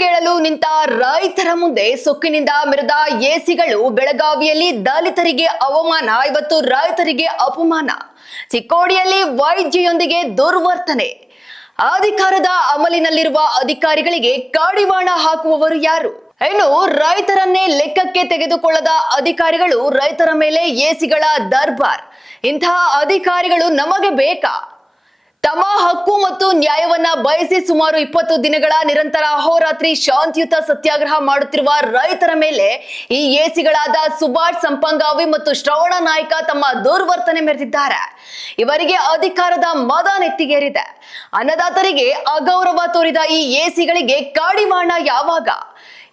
ಕೇಳಲು ನಿಂತ ರೈತರ ಮುಂದೆ ಸೊಕ್ಕಿನಿಂದ ಮೆರೆದ ಎಸಿಗಳು. ಬೆಳಗಾವಿಯಲ್ಲಿ ದಲಿತರಿಗೆ ಅವಮಾನ, ಇವತ್ತು ರೈತರಿಗೆ ಅಪಮಾನ. ಚಿಕ್ಕೋಡಿಯಲ್ಲಿ ವೈದ್ಯೆಯೊಂದಿಗೆ ದುರ್ವರ್ತನೆ. ಅಧಿಕಾರದ ಅಮಲಿನಲ್ಲಿರುವ ಅಧಿಕಾರಿಗಳಿಗೆ ಕಡಿವಾಣ ಹಾಕುವವರು ಯಾರು? ಇನ್ನು ರೈತರನ್ನೇ ಲೆಕ್ಕಕ್ಕೆ ತೆಗೆದುಕೊಳ್ಳದ ಅಧಿಕಾರಿಗಳು, ರೈತರ ಮೇಲೆ ಎಸಿಗಳ ದರ್ಬಾರ್. ಇಂತಹ ಅಧಿಕಾರಿಗಳು ನಮಗೆ ಬೇಕಾ? ತಮ್ಮ ಹಕ್ಕು ಮತ್ತು ನ್ಯಾಯವನ್ನ ಬಯಸಿ ಸುಮಾರು 20 ದಿನಗಳ ನಿರಂತರ ಅಹೋರಾತ್ರಿ ಶಾಂತಿಯುತ ಸತ್ಯಾಗ್ರಹ ಮಾಡುತ್ತಿರುವ ರೈತರ ಮೇಲೆ ಈ ಎಸಿಗಳಾದ ಸುಭಾಷ್ ಸಂಪಂಗಾವಿ ಮತ್ತು ಶ್ರವಣ ನಾಯ್ಕ ತಮ್ಮ ದುರ್ವರ್ತನೆ ಮೆರೆದಿದ್ದಾರೆ. ಇವರಿಗೆ ಅಧಿಕಾರದ ಮದ ನೆತ್ತಿಗೇರಿದೆ. ಅನ್ನದಾತರಿಗೆ ಅಗೌರವ ತೋರಿದ ಈ ಎಸಿಗಳಿಗೆ ಕಡಿವಾಣ ಯಾವಾಗ?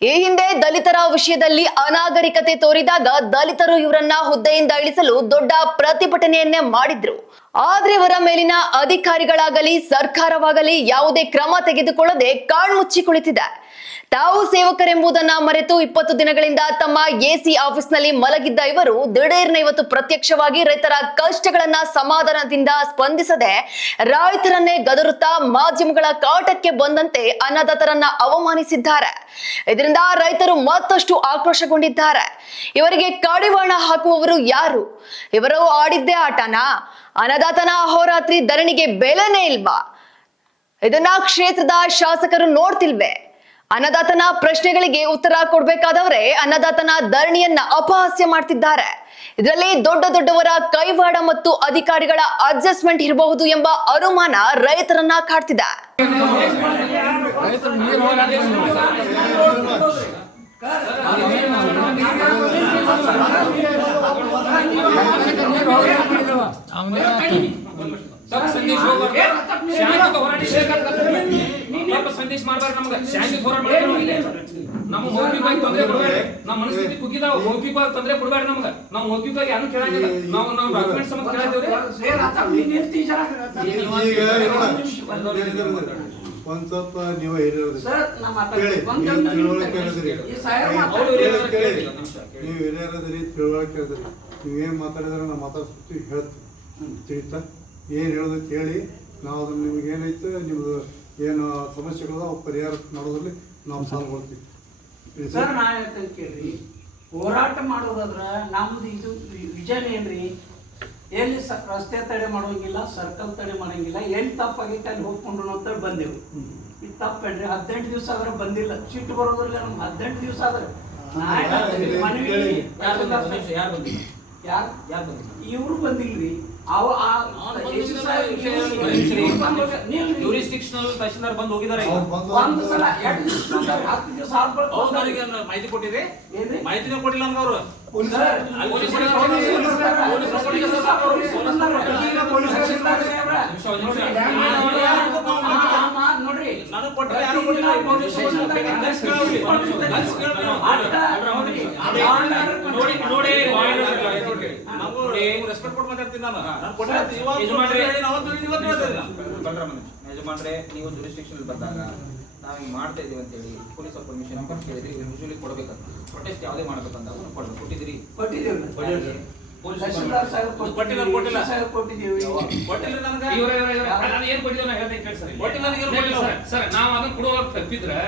ಈ ಹಿಂದೆ ದಲಿತರ ವಿಷಯದಲ್ಲಿ ಅನಾಗರಿಕತೆ ತೋರಿದಾಗ ದಲಿತರು ಇವರನ್ನ ಹುದ್ದೆಯಿಂದ ಇಳಿಸಲು ದೊಡ್ಡ ಪ್ರತಿಭಟನೆಯನ್ನೇ ಮಾಡಿದ್ರು. ಆದ್ರೆ ಇವರ ಮೇಲಿನ ಅಧಿಕಾರಿಗಳಾಗಲಿ ಸರ್ಕಾರವಾಗಲಿ ಯಾವುದೇ ಕ್ರಮ ತೆಗೆದುಕೊಳ್ಳದೆ ಕಾಣ್ಮುಚ್ಚಿ ಕುಳಿತಿದೆ. ತಾವು ಸೇವಕರೆಂಬುದನ್ನ ಮರೆತು 20 ದಿನಗಳಿಂದ ತಮ್ಮ ಎಸಿ ಆಫೀಸ್ನಲ್ಲಿ ಮಲಗಿದ್ದ ಇವರು ದಿಢೀರ್ನ ಇವತ್ತು ಪ್ರತ್ಯಕ್ಷವಾಗಿ ರೈತರ ಕಷ್ಟಗಳನ್ನ ಸಮಾಧಾನದಿಂದ ಸ್ಪಂದಿಸದೆ ರೈತರನ್ನೇ ಗದರುತ್ತಾ ಮಾಧ್ಯಮಗಳ ಕಾಟಕ್ಕೆ ಬಂದಂತೆ ಅನ್ನದಾತರನ್ನ ಅವಮಾನಿಸಿದ್ದಾರೆ. ಇದರಿಂದ ರೈತರು ಮತ್ತಷ್ಟು ಆಕ್ರೋಶಗೊಂಡಿದ್ದಾರೆ. ಇವರಿಗೆ ಕಡಿವಾಣ ಹಾಕುವವರು ಯಾರು? ಇವರು ಆಡಿದ್ದೇ ಆಟನಾ? ಅನ್ನದಾತನ ಅಹೋರಾತ್ರಿ ಧರಣಿಗೆ ಬೆಲೆನೇ ಇಲ್ವಾ? ಇದನ್ನ ಕ್ಷೇತ್ರದ ಶಾಸಕರು ನೋಡ್ತಿಲ್ವೇ? ಅನ್ನದಾತನ ಪ್ರಶ್ನೆಗಳಿಗೆ ಉತ್ತರ ಕೊಡ್ಬೇಕಾದವರೇ ಅನ್ನದಾತನ ಧರಣಿಯನ್ನ ಅಪಹಾಸ್ಯ ಮಾಡ್ತಿದ್ದಾರೆ. ಇದರಲ್ಲಿ ದೊಡ್ಡವರ ಕೈವಾಡ ಮತ್ತು ಅಧಿಕಾರಿಗಳ ಅಡ್ಜಸ್ಟ್ಮೆಂಟ್ ಇರಬಹುದು ಎಂಬ ಅನುಮಾನ ರೈತರನ್ನ ಕಾಡ್ತಿದೆ. ಸಂದೇಶ ಮಾಡಬಾರ್ದು. ನಮ್ಗೆ ಶಾಂತಿ ಹೋರಾಟ ಮಾಡ್ತಾರೆ. ನಮ್ಮ ಮೌಖಿಕವಾಗಿ ತೊಂದರೆ ಕೊಡಬೇಡಿ. ನಮ್ಮ ಮನಸ್ಥಿತಿ ಕುಗ್ಗಿದಾವ. ಮೌಖಿಕವಾಗಿ ತೊಂದರೆ ಕೊಡಬೇಡಿ. ನಮ್ಗೆ ನಾವು ಮೌಖಿಕವಾಗಿ ಏನು ಕೇಳಂಗಿಲ್ಲ. ನಾವು ಡಾಕ್ಯುಮೆಂಟ್ಸ್ ಸಮೇತ ಕೇಳಿದ್ದೇವೆ. ಒಂದ್ ಸ್ವಲ್ಪ ನೀವು ಹಿರಿಯರು ತಿಳುವಳಿಕೆ ನೀವೇನ್ ಮಾತಾಡಿದ್ರೆ ನಾವು ಮಾತಾಡ್ತೀವಿ ಹೇಳ್ತೀವಿ. ತಿಳಿತಾ ಏನು ಹೇಳೋದು ಕೇಳಿ ನಾವು ಅದನ್ನ ನಿಮ್ಗೆ ಏನೈತೆ ನಿಮ್ದು ಏನು ಸಮಸ್ಯೆಗಳದ ಪರಿಹಾರ ಮಾಡೋದ್ರಲ್ಲಿ ನಾವು ಪಾಲ್ಗೊಳ್ತೀವಿ. ಸರ್ ನಾ ಹೇಳ್ತೇನೆ ಕೇಳ್ರಿ, ಹೋರಾಟ ಮಾಡೋದಾದ್ರ ನಮ್ದು ಇದು ವಿಜನ್ ಏನ್ರಿ? ಎಲ್ಲಿ ರಸ್ತೆ ತಡೆ ಮಾಡೋಂಗಿಲ್ಲ, ಸರ್ಕಲ್ ತಡೆ ಮಾಡೋಂಗಿಲ್ಲ. ಎಲ್ಲಿ ತಪ್ಪಾಗೈತೆ ಅಲ್ಲಿ ಹೋಗ್ಕೊಂಡು ಅಂತ ಬಂದೆವು. ಇದು ತಪ್ಪೇನ್ರಿ? 18 ದಿವಸ ಆದ್ರೆ ಬಂದಿಲ್ಲ. ಸಿಟ್ಟು ಬರೋದ್ರಲ್ಲಿ ನಮ್ಗೆ 18 ದಿವಸ ಆದ್ರೆ ಇವ್ರು ಬಂದಿಲ್ರಿ. ತಹಶೀಲ್ದಾರ್ ಬಂದು ಹೋಗಿದ್ದಾರೆ. ಮಾಹಿತಿ ಕೊಟ್ಟಿದೆ, ಮಾಹಿತಿನ ಕೊಟ್ಟಿಲ್ಲ ನಮ್ಗೆ ಅವರು. ನೋಡ್ರಿ ನಾನು ಕೊಟ್ಟರೆ ಯಾರು ಕೊಟ್ಟಿಲ್ಲ. ರೆಸ್ಪೆಕ್ಟ್ ಕೊಟ್ಟು ಮಾತಾಡ್ತೀನಿ ನಾನು. ಯಜಮಾನ್ರೆ, ನೀವು ಜುರಿಸ್ಟಿಕ್ಷನ್ ಬಂದಾಗ ನಾವು ಹಿಂಗೆ ಮಾಡ್ತಾ ಇದೀವಿ ಅಂತ ಹೇಳಿ ಪೊಲೀಸ್ ಪರ್ಮಿಷನ್ ಕೇಳಿದ್ರಿ. ಯೂಶುವಲಿ ಕೊಡಬೇಕಂತ ಪ್ರೊಟೆಸ್ಟ್ ಯಾವುದೇ ಮಾಡಬೇಕಂತ ಕೊಟ್ಟಿದ್ದೀರಿ. ನಾವು ಅದನ್ನ ಕೊಡುವ ತಪ್ಪಿದ್ರೆ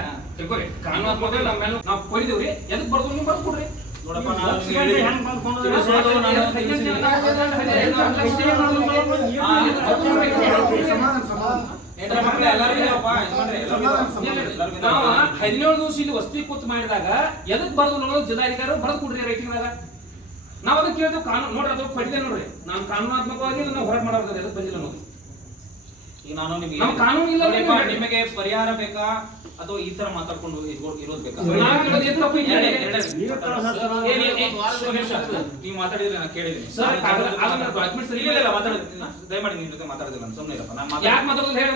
ಕಾನೂನು ನಾವು ಕೊಯ್ದೇವ್ರಿ. ಎದಕ್ ಬರ್ದು ನೀವು ಬರ್ದು ಕೊಡ್ರಿ. ನೋಡಪ್ಪ, ನಾವು 17 ದಿವಸ ಇಲ್ಲಿ ವಸ್ತಿ ಕೂತ್ ಮಾಡಿದಾಗ ಎದಕ್ ಬರ್ದು ನೋಡೋದು ಜಿಲ್ಲಾಧಿಕಾರಿ ಬರ್ದು ಕೊಡ್ರಿ ರೈಟಿಂಗ್ದಾಗ. ನಾವು ಅದಕ್ಕೆ ಕೇಳ್ತೇವೆ. ಕಾನೂನು ನೋಡ್ರಿ, ಅದು ಪಡಿದೆ ನೋಡ್ರಿ. ನಾನು ಕಾನೂನಾತ್ಮಕವಾಗಿ ನಾವು ಹೋರಾಟ ಮಾಡೋದು ಎದಕ್ ಬಂದಿಲ್ಲ ನೋಡಿ. ಈಗ ನಾನು ನಿಮಗೆ ಕಾನೂನು ಇಲ್ಲ, ನಿಮಗೆ ಪರಿಹಾರ ಬೇಕಾ ಅಥವಾ ಈ ತರ ಮಾತಾಡ್ಕೊಂಡು ಇರೋದು ಬೇಕಾ? ನೀವು ಮಾತಾಡಿದ್ರೆ ನಾನು ಕೇಳಿದ್ದೀನಿ. ದಯಮಾಡಿ ನಿಮ್ ಜೊತೆ ಮಾತಾಡಿದಿಲ್ಲ, ಸುಮ್ಮನೆ ಇರಪ್ಪ. ಯಾಕೆ ಮಾತಾಡೋದು ಹೇಳಿ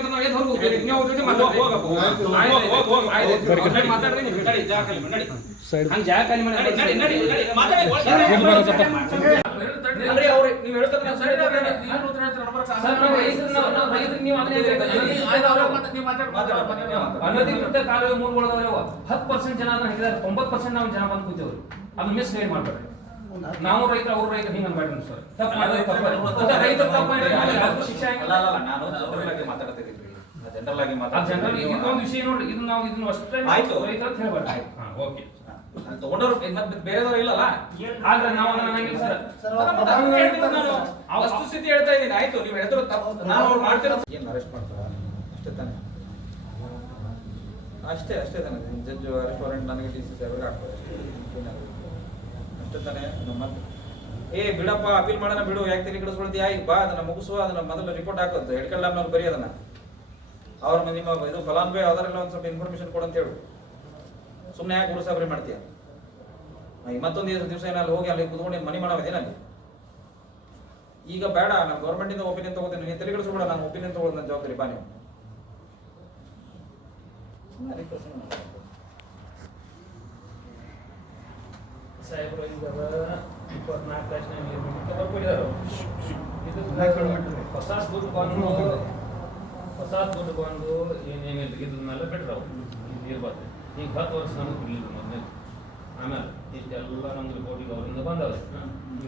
ಮಾತಾಡ್ರಿ. ನೀವು ನಡಿ, ಜಾಗ ಖಾಲಿ ಮಾಡಿ. ಹಂಗೆ ಜಾಗ ಖಾಲಿ ಮಾಡಿ ನೀವು ಹೇಳ್ತಾರೆ ಅನಧಿಕೃತ ಕಾಲುವೆ ಮೂಲಗಳದಾವ. 10% ಜನ 90% ನಾವು ಜನ ಬಂದು ಕೂತೇವ್ರಿ. ಅದು ಮಿಸ್ ಗೈಡ್ ಮಾಡ್ತಾರೆ. ನಾವು ರೈತರು, ಅವ್ರ ರೈತರು ಹಿಂಗೆ ಅನ್ಬೇಡ್ರಿ ಸರ್. ತಪ್ಪು ಮಾಡಿದ್ರೆ ರೈತರು ತಪ್ಪು ಮಾಡಿದ್ರೆ ಶಿಕ್ಷೆ ಆಗಿಲ್ಲ. ನಾನು ಮಾತಾಡ್ತಿದ್ದೀನಿ. ಜನರಲ್ ಆಗಿ ಜನರಲ್ ಇದೊಂದು ವಿಷಯ ನೋಡ್ರಿ, ಇದು ನಾವು ಇದನ್ನ ಅಷ್ಟೇ ಆಯ್ತು. ರೈತ ಅಂತ ಹೇಳ್ಬಾರ್ದು. ಹಾ, ಓಕೆ. ತಗೊಂಡವ್ರು ಮತ್ತೆ ಬೇರೆದವ್ರು ಇಲ್ಲಲ್ಲ. ಆದ್ರೆ ನಾವು ಅನ್ನಂಗಿಲ್ಲ ಸರ್. ವಸ್ತುಸ್ಥಿತಿ ಹೇಳ್ತಾ ಇದ್ದೀನಿ. ಆಯ್ತು, ನೀವು ಹೇಳಿದ್ರು ನಾನು ಅವ್ರು ಮಾಡ್ತಿರೋ ಏನು ಅರೆಸ್ಟ್ ಮಾಡ್ತಾರ ಅಷ್ಟೇ ತಾನೆ, ಅಷ್ಟೇ ತಾನೆ. ಜಡ್ಜ್ ಅರೆಸ್ಟ್ ವಾರೆಂಟ್ ನನಗೆ ಡಿ ಸಿ ಸಾಹೇಬ್ರಿಗೆ ಹಾಕ್ತಾರೆ ಅಷ್ಟೇ ತಾನೆ. ಮತ್ತೆ ಬಿಡಪ್ಪ ಅಪೀಲ್ ಮಾಡೋಣ ಬಿಡು, ಯಾಕೆ ತಲೆ ಕೆಡಿಸ್ಕೊಳ್ತೀಯ, ಈಗ ಬಾ ಅದನ್ನ ಮುಗಿಸುವ, ಅದನ್ನ ಮೊದಲು ರಿಪೋರ್ಟ್ ಹಾಕೋದು ಎಡ್ಕಲ್ ಡ್ಯಾಮ್ನವ್ರು ಬರೀ ಅದನ್ನ ಅವ್ರ ನಿಮ್ಮ ಇದು ಫಲಾನುಭವಿ ಯಾವ್ದಾರೆಲ್ಲ ಒಂದು ಸ್ವಲ್ಪ ಇನ್ಫಾರ್ಮೇಶನ್ ಕೊಡಂತ ಹೇಳು. ಸುಮ್ಮನೆ ಯಾಕೆ ಗುರುಸಾಬ್ರಿ ಮಾಡ್ತೀಯ? ಮತ್ತೊಂದು ದಿವಸ ಏನಲ್ಲಿ ಹೋಗಿ ಅಲ್ಲಿ ಕುತ್ಕೊಂಡು ಮನಿ ಮಾಡೋದೇನಲ್ಲಿ ಈಗ ಬೇಡ. ನಾನು ಗೌರ್ಮೆಂಟ್ ಇಂದ ಒಪಿನಿಯನ್ ತಗೋತೀನಿ, ನೀನು ತಲೆ ಕೆಡಿಸ್ಕೊಬೇಡ, ನಾನು ಒಪಿನಿಯನ್ ತಗೊಳ್ಳೋದು ನನ್ನ ಜವಾಬ್ದಾರಿ. ಬಾ ನೀವು ಸಾಹೇಬ್ರು ಈಗ 24 ಲಕ್ಷ ಬರ್ಕೊಂಡಿದ್ದಾರೆ. ಹೊಸ ದುಡ್ಡು ಬಂದು ಏನೇನಿಲ್ಲ ಇದನ್ನೆಲ್ಲ ಬಿಟ್ರು ಅವ್ರು ಇರ್ಬಾರ್ದು. ಈಗ 10 ವರ್ಷ ನಮ್ಗೆ ಬಿಡ್ಲಿಲ್ಲ ಮೊದಲೇ, ಆಮೇಲೆ ಇಷ್ಟೆಲ್ಲ ನಮ್ಗೆ ರಿಪೋರ್ಟಿಗೆ ಅವರಿಂದ ಬಂದವ್ರೆ.